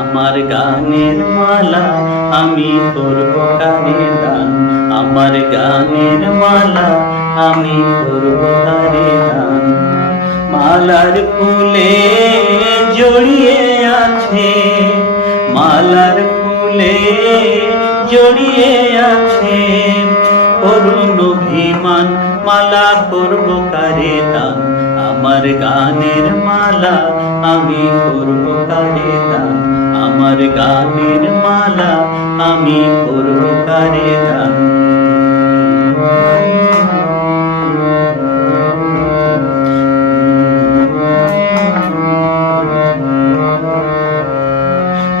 আমার গানের মালা আমি করব কারে দান, আমার গানের মালা আমি করব কারে দান। মালার ফুলে জড়িয়ে আছে, মালার ফুলে জড়িয়ে আছে করুণ অভিমান, মালা করব কারে দান, আমার গানের মালা আমি করব কারে দান, আমার গানের মালা আমি করব কারে দান।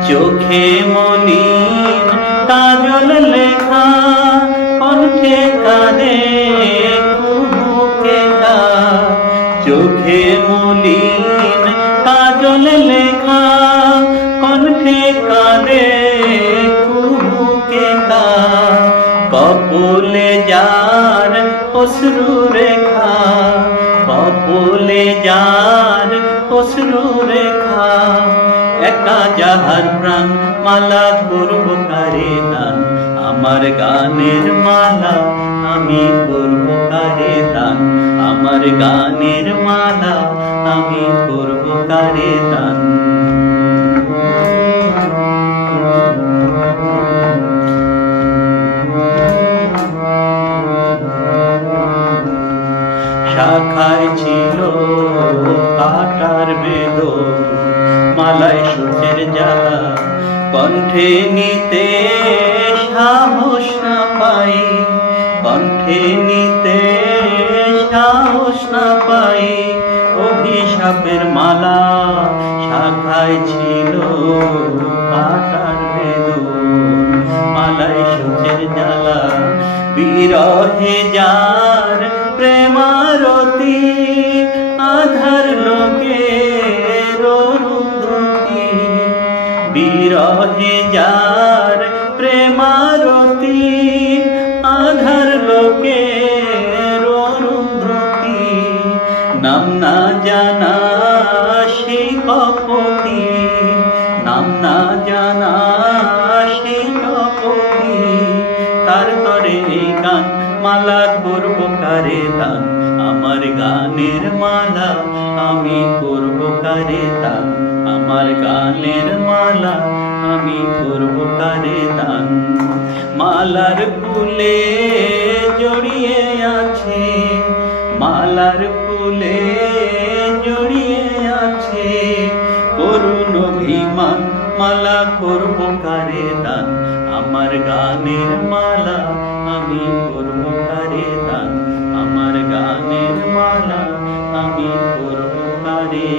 চোখে মলিন কাজল লেখা, কণ্ঠে কাঁদে কুহুকে কা। চোখে মলিন কাজল লেখা, কণ্ঠে কাঁদে কুহুকে কা। কপোলে যার অশ্রু রেখা, কপোলে যার অশ্রু রেখা। একা যাহার প্রাণ মালা করব কারে দান, আমার গানের মালা আমি করব কারে দান, আমার গানের মালা আমি করব কারে দান। শাখায় ছিল কাটার বেদন, মালায় সূর্যের জ্বালা, কণ্ঠে নিতে সাহস না পাই, কণ্ঠে নিতে সাহস না পাই। অভিশাপের মালা শাখায় ছিল কাটার বেদন, মালায় সূর্যের জ্বালা। বিরহে যার প্রেমারতি, আধার লোকের অরুন্ধতি। বিরহে যার প্রেমারতি, আধার লোকের অরুন্ধতি। নাম না জানা সে কপতি, নাম না জানা সে কপতি। তার তরে এই গান মালা করব কারে দান, আমার গানের মালা আমি করব কারে দান, আমার গানের মালা আমি করব কারে দান। মালার ফুলে জড়িয়ে আছে, মালার ফুলে জড়িয়ে আছে করুণ অভিমান, মালা করব কারে দান, আমার গানের মালা আমি করব কারে দান, আমার গানের মালা আমি করব কারে